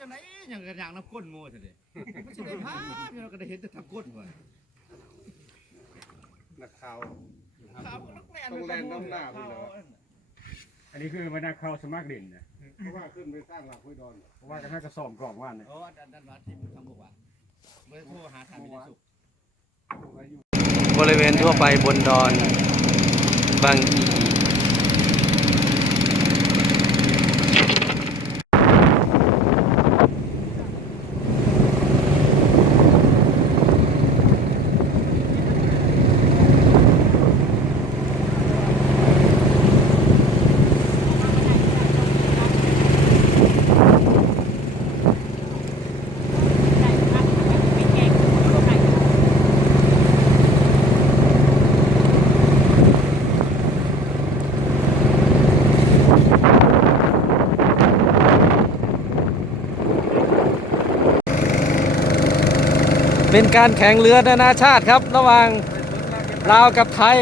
จังไหนอย่างกันอย่างน้ำก้นโม่เถอะดิมันจะได้พาเราก็ได้เห็นแต่ทำก้นว่ะนักข่าวข่าวก็ต้องแล่นต้องแล่นน้ำหน้าไปข่าวเลย อันนี้คือบรรดาเข้าสมัครเด่นนะเพราะว่าขึ้นไปสร้างหลักห้วยดอนเพราะว่ากันให้กระสอบกล่องว่านเนี่ย โอ้อันนั้นวัดที่ทำบอกว่าเมื่อโทรหาทางมีสุข บริเวณทั่วไปบนดอน บางอี เป็นการแข่งเรือนานาชาติครับ ระหว่างลาวกับไทย